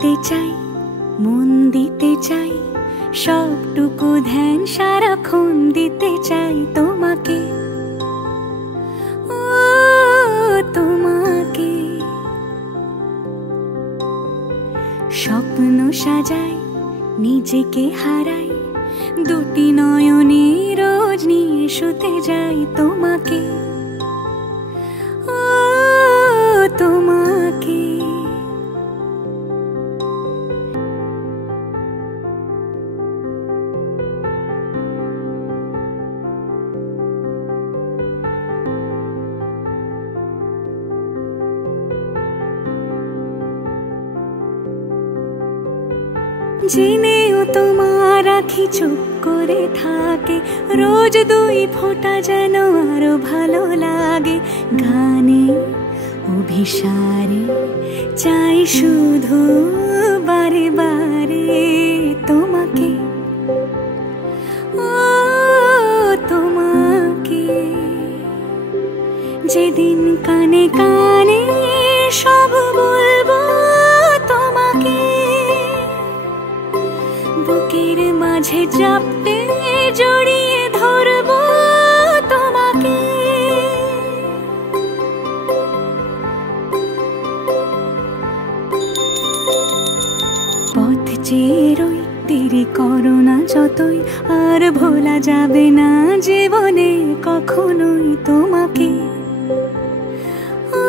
শুনতে চাই, মন দিতে চাই, সবটুকু ধ্যান সারাক্ষণ দিতে চাই তোমাকে, ও তোমাকে। স্বপ্ন সাজাই, নিজেকে হারাই, দুটি নয়নে রোজ নিয়ে শুতে যাই তোমাকে, ও তোমাকে। জেনেও তোমার আখি চুপ করে থাকে, রোজ দুই ফোঁটা যেন আরো ভালো লাগে। গানে অভিসারে চাই শুধু বারে বারে তোমাকে, ও তোমাকে। যেদিন কানে কানে সব বলবো তোমাকে, বুকের মাঝে চাপতে জড়িয়ে ধরবো তোমাকে। পথ চেয়ে রই, দেরি করো না যতই, আর ভোলা যাবে না জীবনে কখনোই তোমাকে, ও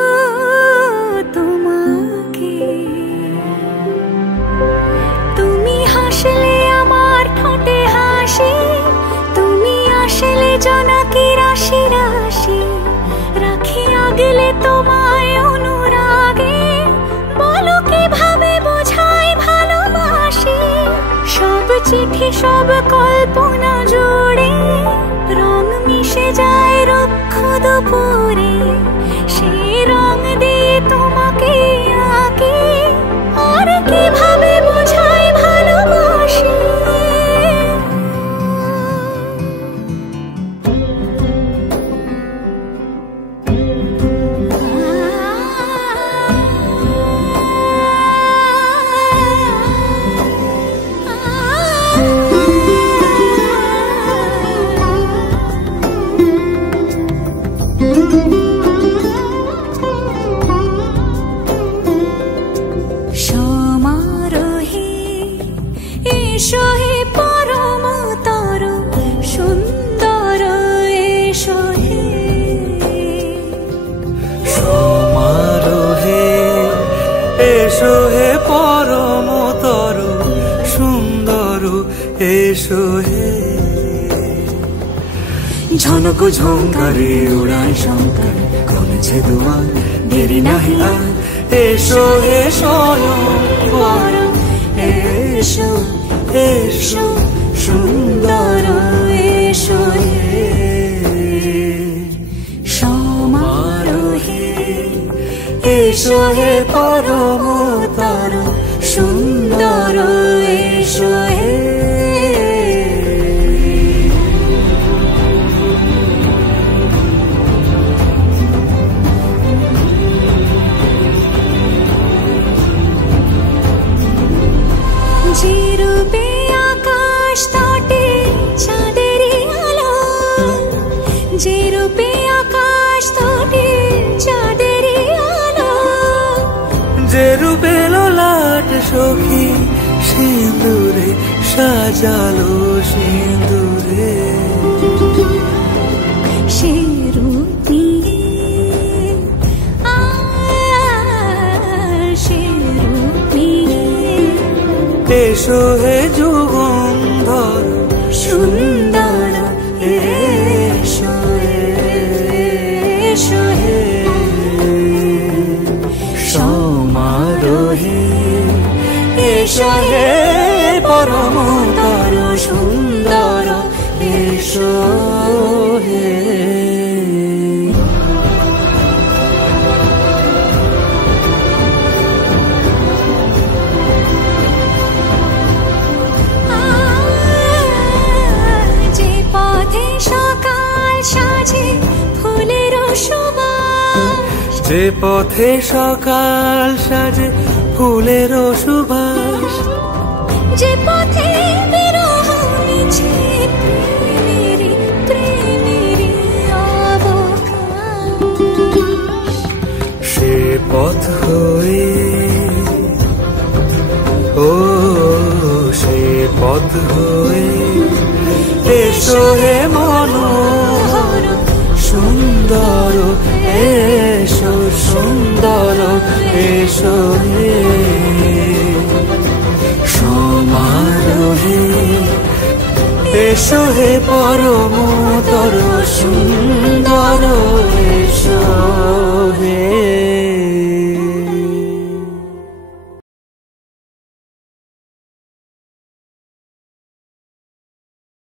তোমাকে। তুমি হাসলে আমার ঠোঁটে হাসি, তুমি আসলে জোনাকি রাশি রাশি, রাখি আগলে তোমায় অনুরাগে, বলো কিভাবে বোঝাই ভালোবাসি। সব চিঠি সব কল্পনা জুড়ে রং মিশে যায় রুক্ষ দুপুরে, সেই রং দিয়ে তোমাকে আঁকি, আর কিভাবে বোঝাই ভালোবাসি। সমারোহে এসো হে পরমতর সুন্দর, এসো হে। সমারোহে এসো হে পরমতর সুন্দর, এসো হে। ঝনক ঝঙ্কারে উড়ায় শঙ্কর, কমেছে দুয়ার দেরি নাহি আর, এসো হে স্বয়ংবর, এসো এসো সুন্দর, এসো হে। সমারোহে এসো হে পরমতর সুন্দর, এসো হে। যে রূপে আকাশ তটে চাঁদেরই আলো, যে রূপে আকাশ তটে চাঁদেরই আলো, যে রূপে ললাট সখী সিঁদুরে সাজালো সিঁদুরে, সে রূপ নিয়ে সে রূপ নিয়ে এসো হে যুগন্ধর সুন্দর, এসো এসো হে। সমারোহে এসো হে পরমতর সুন্দর, এসো হে। যে পথে সকাল সাজে ফুলের সুবাস, যে পথে সকাল সাজে ফুলের সুবাস, যে পথে বিরহ মিছে প্রেমেরই প্রেমেরই অবকাশ। সে পথ হয়ে, ও সে পথ হয়ে এসো হে মনোহর সুন্দর, এসো সুন্দর, এসো হে সমারোহে, এসো হে পরমতর সুন্দর।